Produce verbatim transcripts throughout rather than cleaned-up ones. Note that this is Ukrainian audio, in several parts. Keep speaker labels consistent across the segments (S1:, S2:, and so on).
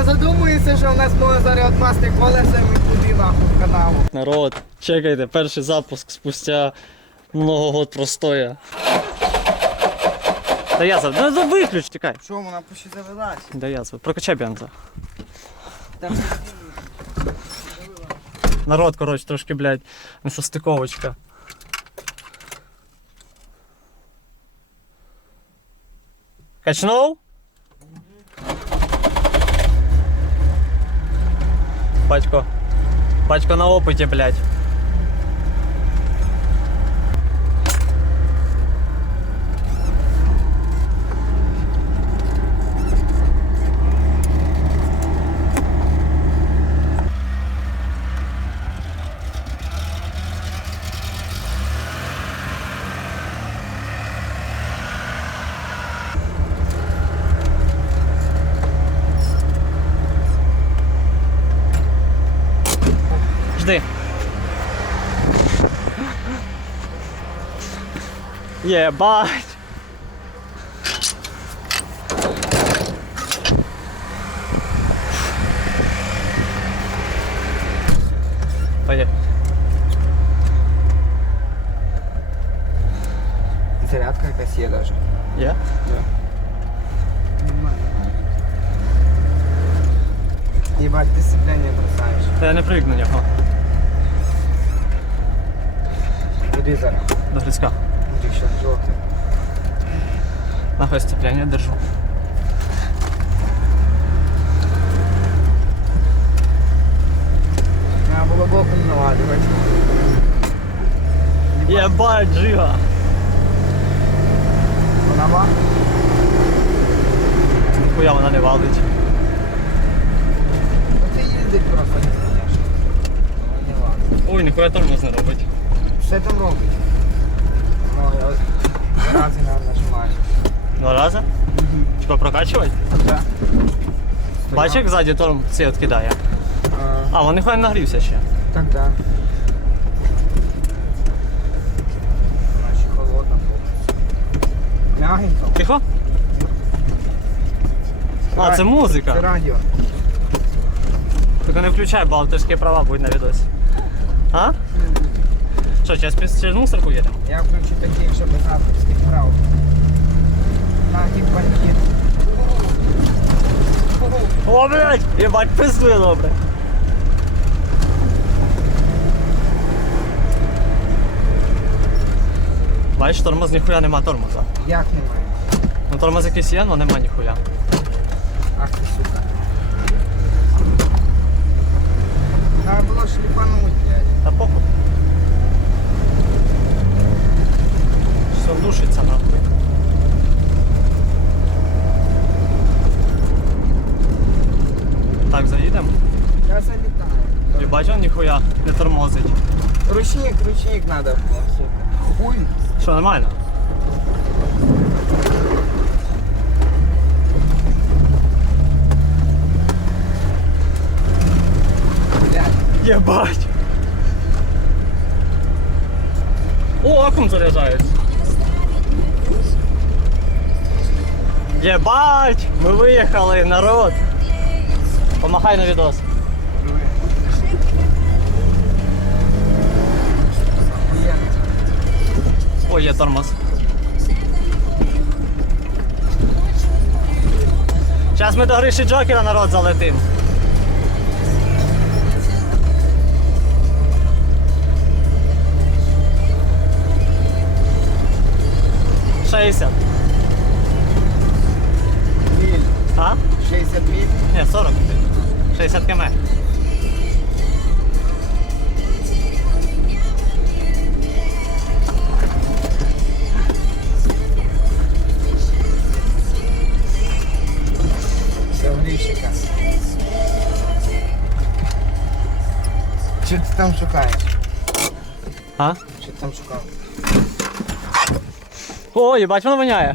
S1: не задумується, що в нас може зараз відпасти колеса і ми туди нахуй в канаву.
S2: Народ, чекайте, перший запуск спустя много год простоя. Да я за... Да, да виключ, тікай.
S1: Що, вона почти завелась?
S2: Да я за... Прокачай бенза.
S1: Там...
S2: Народ, коротше, трошки, блядь, несостиковочка. Качнув? Батько. Батько на опиті, блядь. Жди. Єбать. Поїхали.
S1: Зарядка якась є даже.
S2: Є?
S1: Да. Ебать, ти сцепление бросаєш.
S2: Та я не привик на нього.
S1: Куди зараз?
S2: До Грицька.
S1: Буде ще жовтий.
S2: Нахуй сцепление держу.
S1: Треба було боком наладувати.
S2: Єбать, жига.
S1: Вона ва?
S2: Хуя вона не валить.
S1: Оце їздить просто не знаєш. Вона не ладно.
S2: Ой, ніхуя тормоз не робить.
S1: Що там робить? Ну, я ось два рази надо нажимати.
S2: Два рази?
S1: Угу.
S2: Типа прокачувати?
S1: Так.
S2: Бачиш, як ззаді торм цвіт кидає.
S1: А,
S2: А, він ніхуя не нагрівся ще.
S1: так, да. Вона ще холодна повністю. Мягенько.
S2: Тихо? А, це
S1: Це
S2: музика.
S1: радіо.
S2: Тільки не включай, бо авторські права будуть на відосі. А? Що, зараз через мусорку їдемо?
S1: Я включу таких, щоб без авторських прав. Нахід пакет.
S2: О, блядь! Єбать, пиздує добре. Бачиш, тормоз ніхуя нема тормоза.
S1: Як немає?
S2: Ну тормоз якийсь є, але нема ніхуя.
S1: Ах ти сука. Треба було шліпануть, блядь.
S2: Та похуй. Все душиться нахуй. Так, заїдемо.
S1: Я залітаю.
S2: І бачив, ніхуя не тормозить.
S1: Ручник, ручник надо, сука. Хуй.
S2: Що, нормально?
S1: Блядь.
S2: Єбать! О, акум заряджається. Єбать! Ми виїхали, народ! Помахай на відос. Ой, є тормоз. Зараз ми до Гриші Джокера, народ, залетим. шістдесят.
S1: Міль.
S2: А?
S1: шістдесят міль.
S2: Ні, сорок. шістдесят км.
S1: Це Грішика. Що ти там шукаєш?
S2: А?
S1: Що ти там шукав?
S2: О, їбать, воно воняє.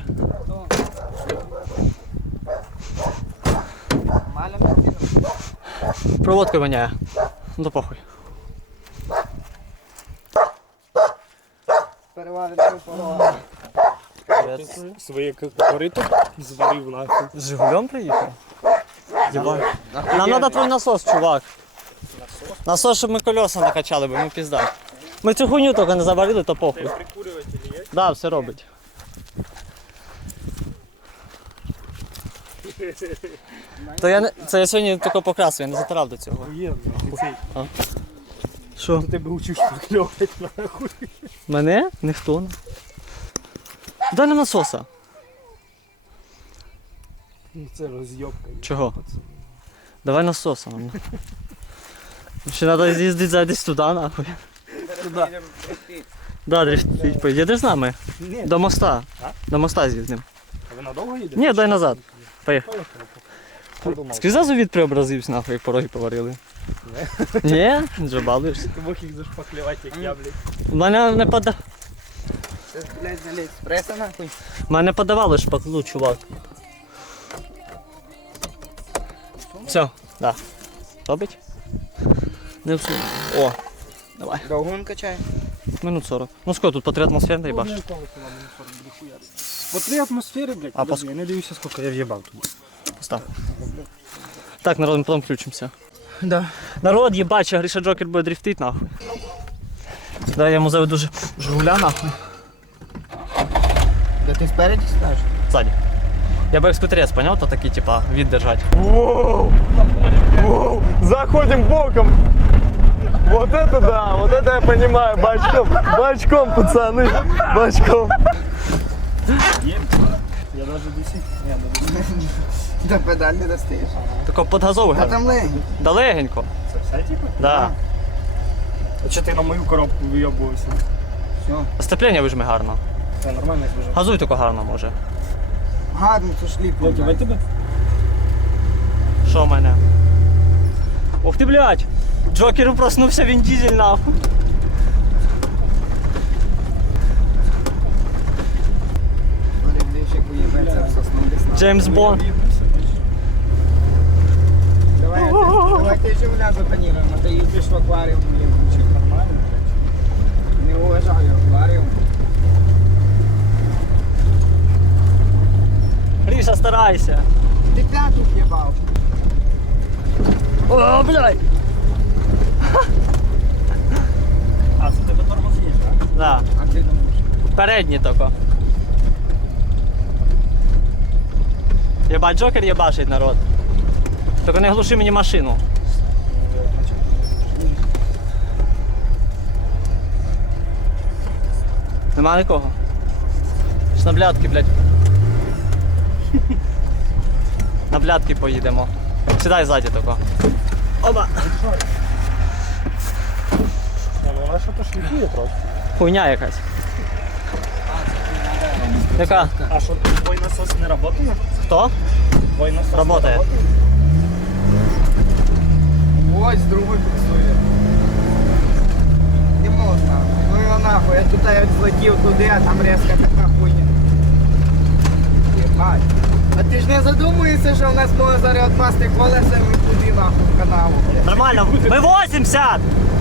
S1: Нормально підійде?
S2: Проводкою воняє. Ну то похуй.
S1: Перевалити порогу.
S3: Своє корито зварив нахуй.
S2: З Жигулем приїхав? Ебать. Нам надо твой насос, чувак. Насос, щоб ми колеса накачали, бо ми пізда. Ми цю хуйню тільки не заварили, то похуй.
S3: Прикурюватель є?
S2: Да, все робить. То я не, це я сьогодні тільки покрасив, я не затирав до цього.
S3: Охуєнно.
S2: А? Що?
S3: Хто тебе учив шпакльовувати нахуй?
S2: Мене? Ніхто не. Дай нам насоса.
S3: Ну це роз'єбка.
S2: Чого? Давай насоса нам. Ще треба з'їздити десь туди, нахуй.
S3: Туди.
S2: Да, дрифтить. Поїдеш з нами?
S3: Ні.
S2: До моста.
S3: А?
S2: До моста з'їздимо.
S3: А ви надовго їдете?
S2: Ні, дай назад. Поїхали.
S3: Подумав.
S2: Скажи, зразу від преобразився, нахуй, як пороги поварили. Ні? Вже балуєшся.
S3: Ти мог їх зашпаклювати, як я, блядь.
S2: Мене не пода...
S1: Це, блядь, з Аліекспреса нахуй.
S2: Мене подавали шпаклу, чувак. Все, да. Робить? Не всю. О, давай.
S1: Довго він качає?
S2: Минут сорок. Ну сколько тут по три атмосферної баш?
S3: По три атмосфери, блядь,
S2: А,
S3: подожди, я не дивлюся, скільки я в'їбав тут.
S2: Постав. Так, народ, ми потім включимося.
S1: Да.
S2: Народ, єбать, ще Гріша Джокер буде дрифтить, нахуй. Да, я йому заведу ж жигуля, нахуй.
S1: Да ти спереді скажеш?
S2: Сзади. Я бы экспотрез, понял, то такие, типа, вид держать.
S4: Воу! Воу! Заходим боком! Вот это да, вот это я понимаю, бочком, бочком, пацаны, бочком.
S3: Я навіть досі. Ні, не
S1: До педаль не достаєш.
S2: Тако подгазовий.
S1: А
S2: гарно.
S1: там легень.
S2: Да легенько.
S3: Це все, типу?
S2: Да.
S3: А чи ти на мою коробку вийобувався?
S1: Все.
S2: Сцеплення вижми гарно.
S3: Це нормально, як вже.
S2: Газуй тільки гарно, може.
S1: Гарно, це ж ліпо.
S3: Давай тебе.
S2: Що в мене? Ух ти, блядь! Джокер проснувся, він дизель, нахуй.
S1: Олівлівчик уїбеться в сосну десь.
S2: Джеймс Бонд.
S1: Давай, я те- давай ти живля запаніруємо, а ти їздиш в акваріум уїбучик.
S3: Нормально, блядь.
S1: Не уважаю акваріум.
S2: Гріша, старайся.
S1: Ти п'яту в'єбав.
S2: О, блядь!
S3: А, це тебе тормоз є, так?
S2: Да.
S1: А ти думаєш?
S2: Передній тільки. Єбать, Джокер єбашить, народ. Тільки не глуши мені машину. Нема нікого. Ж на блядки, блядь. На блядки поїдемо. Сідай ззаді тільки. Оба!
S3: Ну вона що то шліфує просто.
S2: Хуйня якась. Яка?
S3: А що, твій насос не працює?
S2: Хто?
S3: Твій насос не
S2: Работає.
S3: працює?
S1: Ось другий буксує. Не можна. Ну його нахуй, я тут як злетів туди, а там резко така хуйня. Єбать. А ти ж не задумуєшся, що в нас може зараз відпасти колеса і ми туди нахуй в канаву.
S2: Нормально. Ми вісімдесят!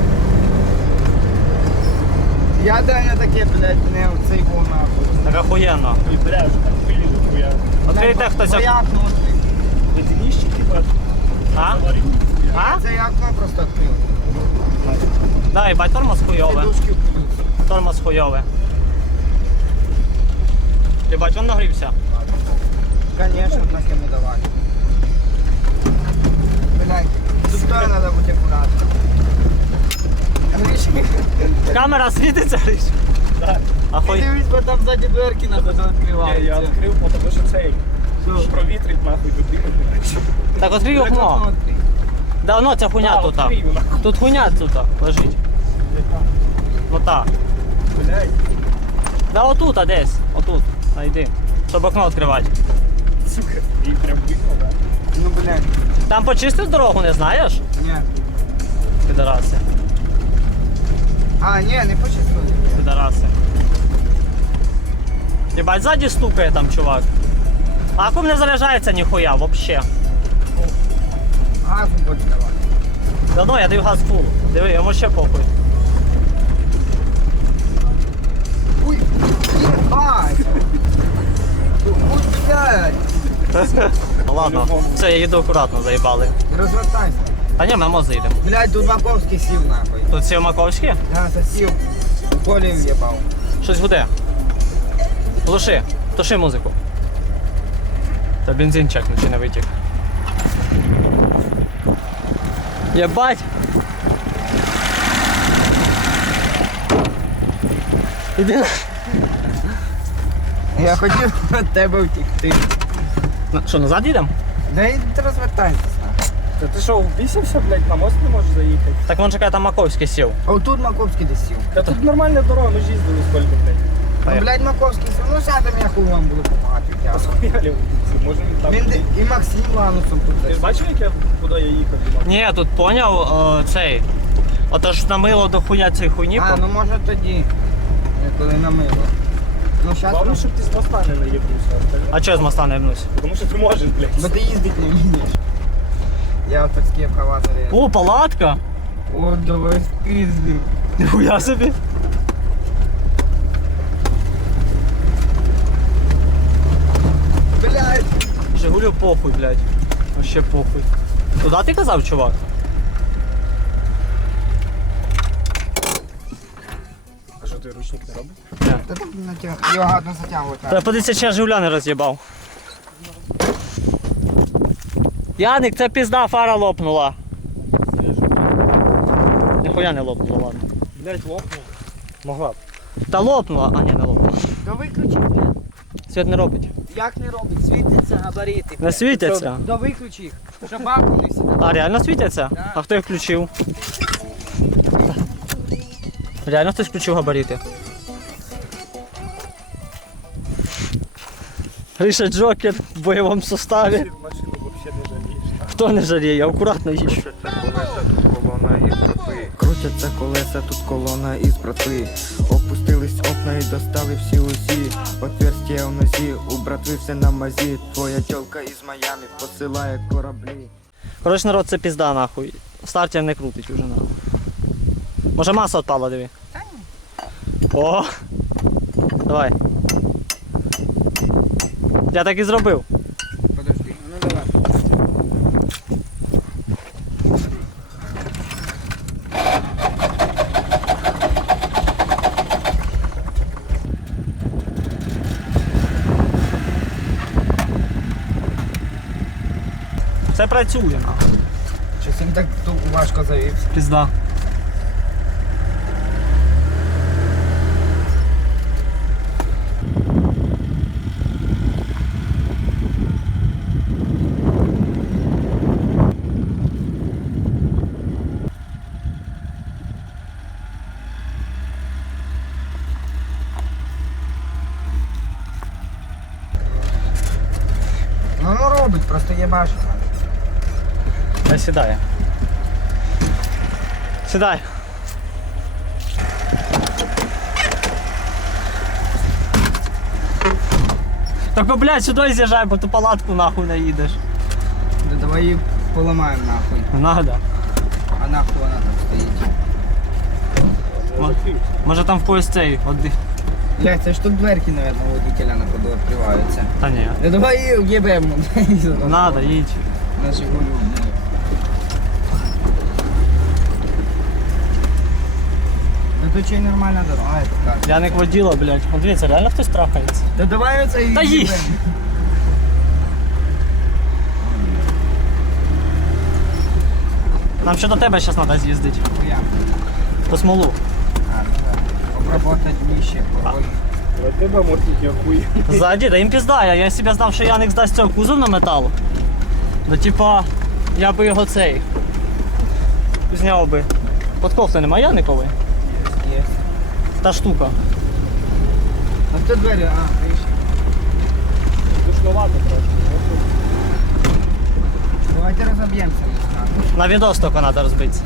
S1: Я Даня таке, блядь, не в цей був нахуй.
S2: Так охуєнно.
S3: Ой, бля, вже там пилі до твоя.
S2: Відкрийте хтось. ок-
S1: Як внутрі?
S3: Водянищик, типа,
S2: А?
S3: заварив.
S2: А?
S1: Це я окно просто відкрив.
S2: Да, їбать, тормоз хуйове.
S1: Сідушки включу.
S2: Тормоз хуйове. Єбать, він нагрівся.
S1: Конечно, нас ему давали. Блядь, тут тоже надо быть аккуратным. Гриш,
S2: Камера світиться, Гриш?
S3: Так.
S1: ты
S2: Ахуй.
S1: дивись, бо там сзади дверки нахуй
S3: Я, я
S1: открываются.
S3: відкрив, тому що цей ж провітрить нахуй людину, блядь.
S2: Так, відкрий
S1: Так
S2: окно.
S1: окно відкрий.
S2: Да, воно ця хуйня
S3: А,
S2: тут.
S3: відкрию, нахуй.
S2: Тут хуйня тут лежить. Ну так.
S3: Блядь.
S2: Да отут, а десь. Отут. Найди. Щоб окно відкривати.
S3: Сука, і прям виклав, да?
S1: Ну, блядь,
S2: Там почистив дорогу, не знаєш?
S1: не.
S2: Підараси.
S1: А, не, не почувствовали.
S2: Підараси. Єбать, ззаді стукає там, чувак. А акум не заряджається ніхуя, вообще.
S1: Газу будь давати.
S2: Давно я даю газ фул. Диви, йому ще похуй.
S1: Уй, ебать! Ой, блядь!
S2: Ладно, все, я їду акуратно, заїбали.
S1: Розвертайся.
S2: Та ні, ми моз заїдемо.
S1: Блядь, тут Маковський сів нахуй.
S2: Тут всі Маковські?
S1: Я засів. У полі в'єбав.
S2: Щось гуде. Глуши, туши музику. Та бензин чекну, чи не витік. Єбать! Іди на...
S1: Я хотів від тебе втікти.
S2: На- Що, назад їдемо?
S1: Да й розвертайся.
S3: Та ти що, вбісився, блядь, на мост не можеш заїхати?
S2: Так вон чекає, там Маковський сів.
S1: А отут Маковський десь сів.
S3: Та тут нормальна дорога, ми ж їздили скільки, блядь.
S1: Ну, блядь, Маковський сів. Ну, сядемо, я хуй вам буду допомагати
S3: А
S1: втягувати.
S3: схуялі вулиці, може він там.
S1: Він де- і Максим Ланусом тут
S3: Ти ж
S1: засів.
S3: бачив, як я, куди я їхав? Дімон?
S2: Ні, тут поняв о, цей. Ото ж намило до хуя цієї хуйні.
S1: А,
S2: по-
S1: ну може тоді. Я коли намило. Ну, щас.
S3: Головне, щоб ти з моста не наїбнувся.
S2: А чого з моста не вернусь?
S3: Тому що ти можеш,
S1: Бо
S3: блядь.
S1: ти їздити не вмієш. Я от такі евкаваторі.
S2: О, палатка!
S1: О, давай спіздив.
S2: Ніхуя собі.
S1: Блядь.
S2: Жигулю похуй, блядь. Вообще похуй. Куда ти казав, чувак?
S3: А що ти ручник не робиш?
S1: Та там натяг- його гарно затягувати.
S2: Та подивіться, чи я Жигуля не роз'їбав. Яник, це пізда, фара лопнула. Ніхуя не лопнула, ладно.
S3: Блядь, лопнув. Могла б.
S2: Та лопнула, а ні, не лопнула.
S1: Да виключи, блядь.
S2: Світ не робить.
S1: Як не робить? Світиться габарити.
S2: Не
S1: блядь.
S2: світяться.
S1: Да виключи їх. Щоб бабку не сідав.
S2: А, реально світяться?
S1: Да.
S2: А хто їх включив? Реально хтось включив габарити? Гриша Джокер в бойовому составі.
S3: Ти машину взагалі не жалієш.
S2: Хто не жаліє, я акуратно їжджу.
S1: Крутяться колеса, тут колона із братви. Опустились окна і достали всі усі. Отверстія в нозі, у братви все на мазі. Твоя тёлка із Майами посилає кораблі.
S2: Коротше, народ, це пізда нахуй. Стартер не крутить уже нахуй. Може маса відпала, диви. О! Давай. Я так і зробив.
S1: Подожди, ну давай.
S2: Все працює нахуй.
S1: Щось він так ту- важко завівся.
S2: Пізда.
S1: Ну, ну робить, просто є бачить.
S2: Та сідає. Сідай. Так, блядь, сюди з'їжджай, бо ту палатку нахуй не їдеш.
S1: Да давай її поламаємо нахуй.
S2: Не надо.
S1: А нахуй вона там стоїть.
S2: Мо- Може там в когось цей отдих.
S1: Блядь, це ж тут дверки, наверное, у водителя на ходу відкриваються.
S2: Та ні.
S1: Да давай її в'єбемо.
S2: Надо, їдь.
S1: На Жигулю, блядь. Да тут ще й нормальна дорога, я покажу.
S2: Яник воділа, блядь. От дивіться, реально хтось трахається.
S1: Да давай оце і
S2: Та їдь.
S1: в'єбемо.
S2: Нам ще до тебе зараз треба з'їздити.
S1: Хуя.
S2: По смолу.
S1: А, ну да. Обработать дніще, король.
S3: Для тебе мотики охуєнні.
S2: Ззаді, да їм пізда. Я, я себе знав, що Яник здасть цього кузов на метал. Да типа, я би його цей. Зняв би. Под кофтою немає Яникової?
S1: Є.
S2: Та штука.
S1: А тут двері, а, видиш.
S3: Душновато трошки.
S1: Давайте розоб'ємося. не знаю.
S2: На відос тільки треба розбитися.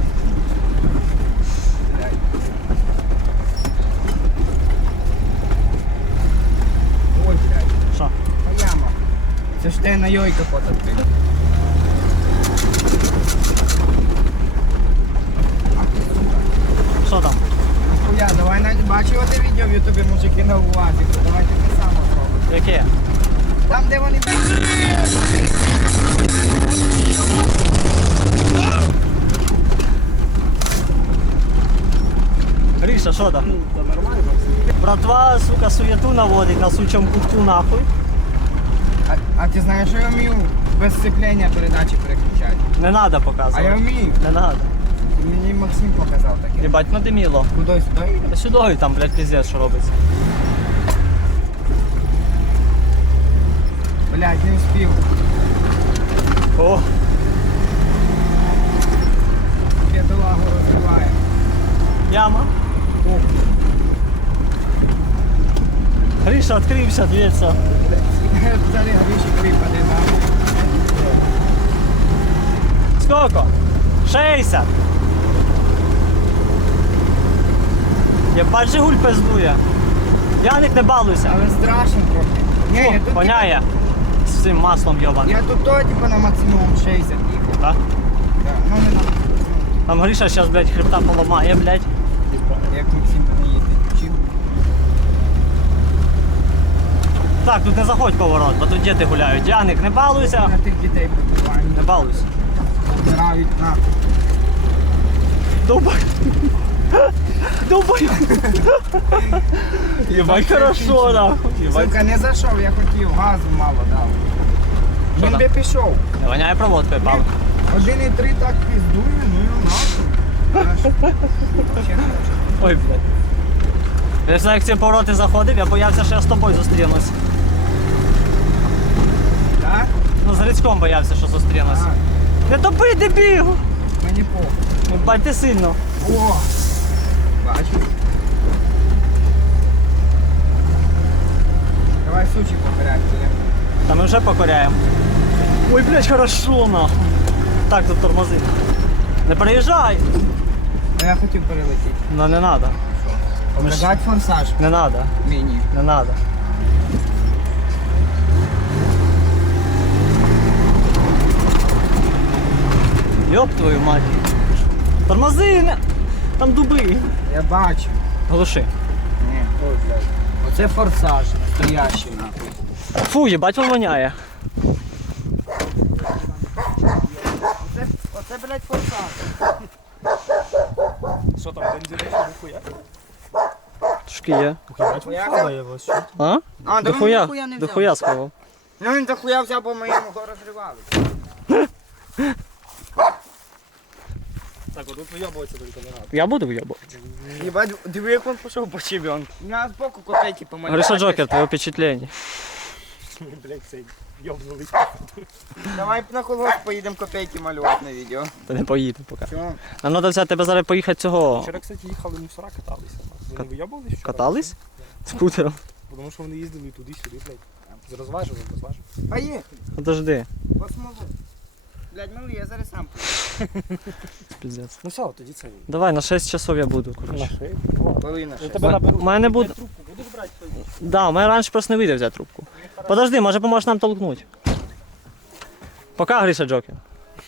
S1: Блядь. Ой, блядь.
S2: Що?
S1: Та яма. Це ж те на йой капот відкрив.
S2: Що там?
S1: Нахуя, давай на... бачив оте відео в ютубі мужики на увазі, давайте те саме зробимо.
S2: Яке?
S1: Там, де вони...
S2: Що там?
S3: Та нормально.
S2: Братва, сука, суєту наводить на сучому кутку нахуй.
S1: А, а ти знаєш, що я вмію без сцеплення передачі переключати?
S2: Не треба
S1: А я
S2: показувати.
S1: вмію.
S2: Не треба.
S1: Мені Максим показав таке.
S2: Єбать, надиміло.
S1: Куди сюди їде?
S2: Та сюди і там, блядь, піздець, що робиться.
S1: Блядь, не успів.
S2: О,
S1: Бідолагу розриває.
S2: яма. Гриша відкрився, дивіться.
S1: Взагалі гріші випаде нахуй.
S2: Сколько? шістдесят. Єбать, Жигуль пиздує. Яник, не балуйся.
S1: Але страшно трохи. Ні, я тут,
S2: Воняє. З цим маслом йобаним.
S1: я тут то, типу, на максимум шістдесят їхав.
S2: Так?
S1: Да. Ну не надо.
S2: Там Гриша зараз, блядь, хребта поламає, блядь.
S1: Як Максим не їздить, вчив.
S2: Так, тут не заходь поворот, бо тут діти гуляють. Яник, не балуйся.
S1: На тих дітей побиваємо.
S2: Не балуйся.
S1: Вбирають нахуй.
S2: Дубай. Дубай. Єбать, хорошо, нахуй. Єбать.
S1: Сука, не зайшов, я хотів, газу мало дав.
S2: Що
S1: Він
S2: там?
S1: би пішов.
S2: Не воняє проводкою, пав.
S1: Один і три так піздує, ну і нахуй. Вообще хорошо.
S2: Ой, блядь. Я знаю, як ці повороти заходив, я боявся, що я з тобою зустрінусь.
S1: Так?
S2: Ну, з Грицьком боявся, що зустрінусь.
S1: Так.
S2: Не топи, дебіл!
S1: Мені похуй.
S2: Єбать, ти сильно.
S1: О! Бачу. Давай сучі поперед будемо.
S2: Та ми вже покоряємо. Ой, блядь, хорошо, нахуй. Так, тут тормози. Не переїжджай!
S1: А я хотів перелетіти.
S2: Ну, не надо.
S1: Показати форсаж
S2: Не надо.
S1: мені.
S2: Не надо. Ёб твою мать. Тормози! Не... Там дуби.
S1: Я бачу.
S2: Глуши.
S1: Ні. Ой, блядь. Оце форсаж, настоящий нахуй.
S2: Фу, їбать, він воняє.
S1: Оце, оце блядь, форсаж.
S3: Що там, бензин ніхуя?
S2: Трошки є.
S1: Хуяка?
S3: вас, що?
S2: А?
S1: А, да він
S2: Дохуя.
S1: ніхуя не взяв.
S2: Дохуя сховав.
S1: Ну він дохуя взяв, бо ми йому його розривали.
S3: Так, от виябуватися тільки не треба.
S2: Я буду в'єбувати.
S1: Єбать, диви, як він пішов по чемпіон. У мене збоку копейки помалювали.
S2: Гриша Джокер, твоє впечатлення.
S3: Блять, цей йобнулись.
S1: Давай на колгосп поїдемо копейки малювати на відео.
S2: Та не поїду поки.
S1: Все.
S2: Нам треба взяти тебе зараз поїхати цього.
S3: Вчора, кстати, їхали мусора, каталися. Ви не виябувались вчора?
S2: Катались? Скутером.
S3: Тому що вони їздили туди-сюди, блядь. Розважили, розважили.
S1: Поїхали.
S2: Подожди.
S1: По смолу. Блядь, малий, я зараз сам поїду.
S2: Піздець.
S3: Ну все, тоді це.
S2: Давай, на шість часов я буду, коротше.
S3: шею.
S1: Половина
S3: Я
S1: ще.
S3: тебе наберу.
S2: У мене буде.
S3: Трубку будеш брати сьогодні?
S2: Да, у мене раніше просто не вийде взяти трубку. Подожди, може поможеш нам толкнути. Пока, Гриша Джокер.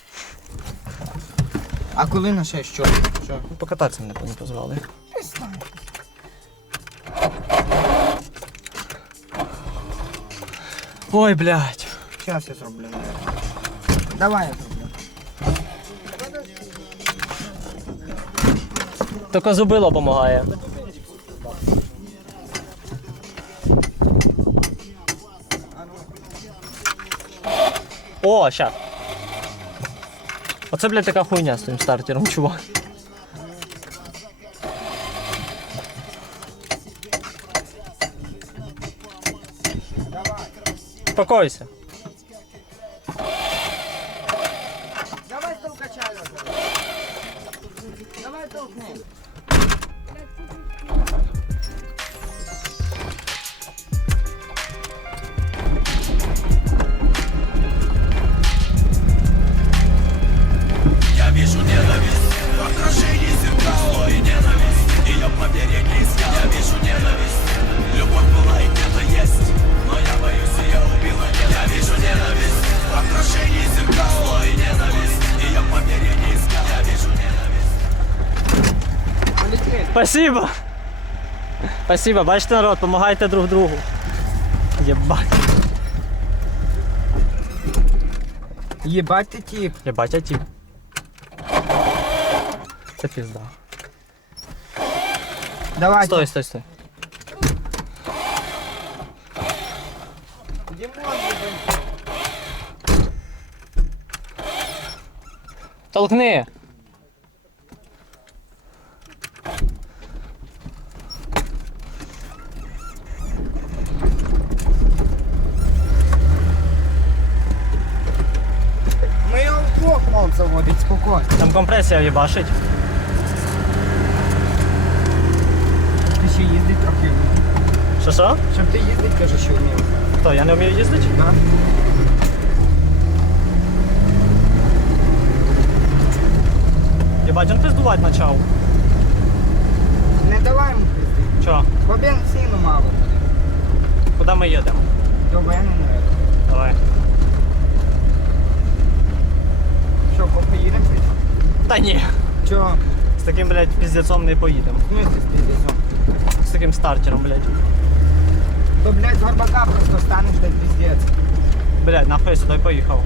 S1: А коли на ще що? Що?
S2: Покататися мене не позвали. Ой, блядь.
S1: Зараз я зроблю. Давай я зроблю.
S2: Тільки зубило допомагає. О, щас. Оце, блядь, така хуйня з тим стартером, чувак. Успокойся.
S1: Давай толкачай його. Давай толкни.
S5: Я вижу ненависть в отражении зеркала и ненависть ее побереги искал. Я вижу ненависть, любовь была и где-то есть, но я боюсь, ее убила. Я вижу ненависть в отражении зеркала и ненависть ее побереги искал. Я вижу ненависть.
S1: Полетели.
S2: Спасибо. Спасибо. Бачите, народ, помагайте друг другу. Єбать.
S1: Єбать ти тіп.
S2: Єбать, а тіп. Це пізда.
S1: Давай.
S2: Стой, стой, стой. Толкни.
S1: Ми його вдвох мов заводить, спокійно.
S2: Там компресія їбашить.
S1: Ти ще їздить трохи вмів.
S2: Що що?
S1: Щоб ти їздить, каже, що вмів.
S2: Хто, я не вмію їздити?
S1: Да?
S2: Єбать, він пиздувати почав.
S1: Не давай йому пизди.
S2: Чо?
S1: Бо бензину мало буде.
S2: Куди ми їдемо?
S1: До мене не.
S2: Давай.
S1: Що, поїдемо?
S2: Та ні.
S1: Чого?
S2: З таким, блядь, піздецом не поїдемо.
S1: В смысле з піздецом?
S2: З таким стартером, блядь.
S1: То, блядь, з горбака просто станеш, так піздець.
S2: Блядь, нахуй я сюди поїхав.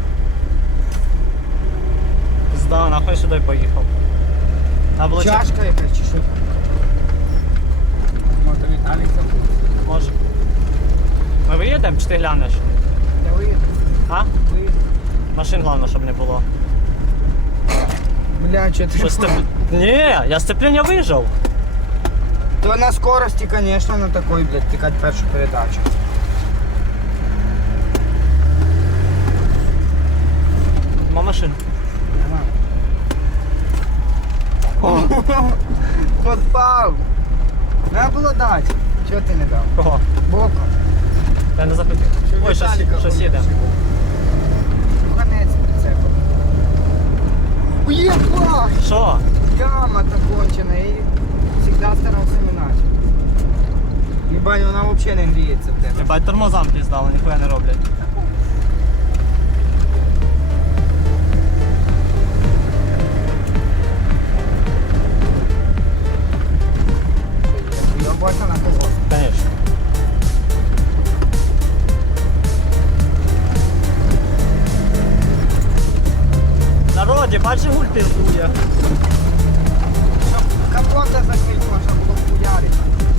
S2: Пизда, нахуй я сюди поїхав. А було ча-
S1: Чашка якась чи що? Може, Віталік забув.
S2: Може. Ми виїдемо чи ти глянеш?
S1: Та виїдемо.
S2: А?
S1: Виїдемо.
S2: Машин головне, щоб не було.
S1: Бля, що ти?
S2: Що степ... Ні, я сцеплення вижав.
S1: То на скорості, конечно, на такой, блядь, тикать першу передачу.
S2: Ма машин.
S1: Подпав! Треба було дати. Чого ти не дав?
S2: Кого?
S1: Боком.
S2: Я не захотів. Ой, щось,
S1: Віталіка
S2: щось їде.
S1: Ганець прицепив. Уєбать!
S2: Що?
S1: Яма та кончена і завжди старався минати. Єбать, вона взагалі не гріється в тебе.
S2: Ебать, тормозам піздали, ніхуя не роблять.
S1: Уєбаться на кого?
S2: Конечно. Народ, ебать, Жигуль піздує.
S1: Щоб капота закрити, можна було хуярити.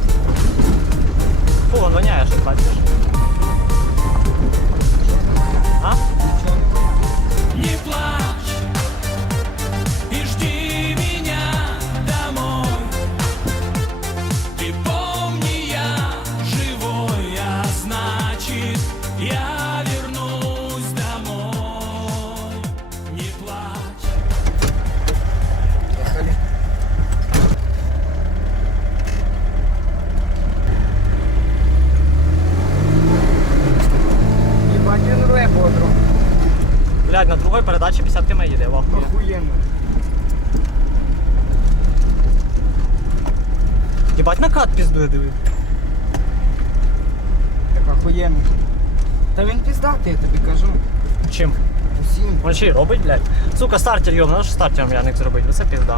S2: Фу, он воняє, що бачиш. А?
S1: Нічого не воняє.
S5: Не плачь и жди меня домой. Ты помни, я живой, а значит, я вернусь домой. Не плачь.
S1: Поїхали. Єбать, він рве бодро.
S2: Блядь, на другій передачі п'ятдесят км їде, вахує.
S1: Охуєнно.
S2: Єбать, накат піздує, диви.
S1: Так охуєнно. Та він піздатий, я тобі кажу.
S2: Чим?
S1: Усім.
S2: Він ще й робить, блядь. Сука, стартер йом, надо ж стартером Яник зробити, оце пізда.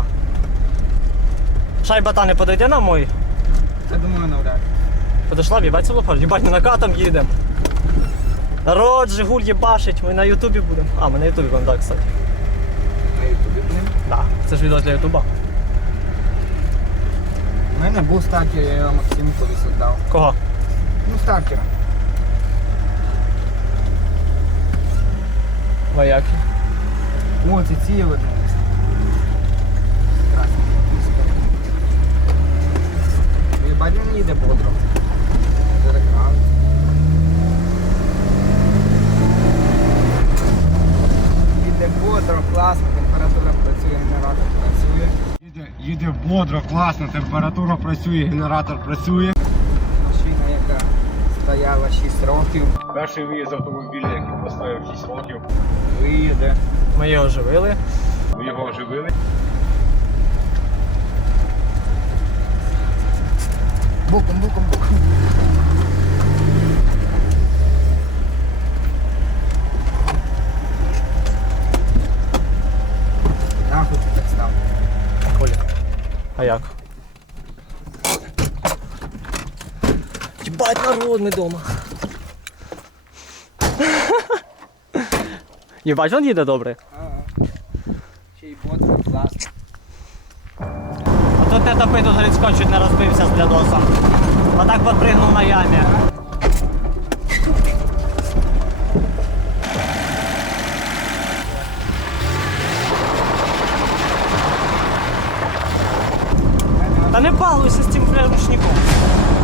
S2: Шайба та не подойде на мой.
S1: Я думаю, навряд.
S2: Подошла, б, їбать, село Єбать, ми накатом їдемо. Народ, Жигуль єбашить, ми на ютубі будемо. А, ми на ютубі будемо, так, кстати.
S1: На ютубі будемо.
S2: Так, це ж відео для ютуба.
S1: У мене був стартер, я його Максиму колись віддав.
S2: Кого?
S1: Ну, стартера.
S2: Вояки.
S1: О, це ці вернулись. Красний. Єбать, він їде бодро. Зарекав. Їде бодро, класно, температура працює, генератор працює.
S4: Їде, їде бодро, класно, температура працює, генератор працює.
S1: Машина, яка стояла шість років,
S4: Перший виїзд автомобіля, який поставив шість років,
S1: виїде.
S2: Ми його оживили.
S4: ми його оживили.
S1: Боком, боком, боком. Нахуй ти так став.
S2: Колі. А як? Єбать, народ, ми дома. Єбать, він їде добре.
S1: Ще й бодро, класно.
S2: А тут не топи, тут Грицько чуть не розбився з блядосом. Отак підпригнув на ямі. Та не балуйся з цим блядь, ручником.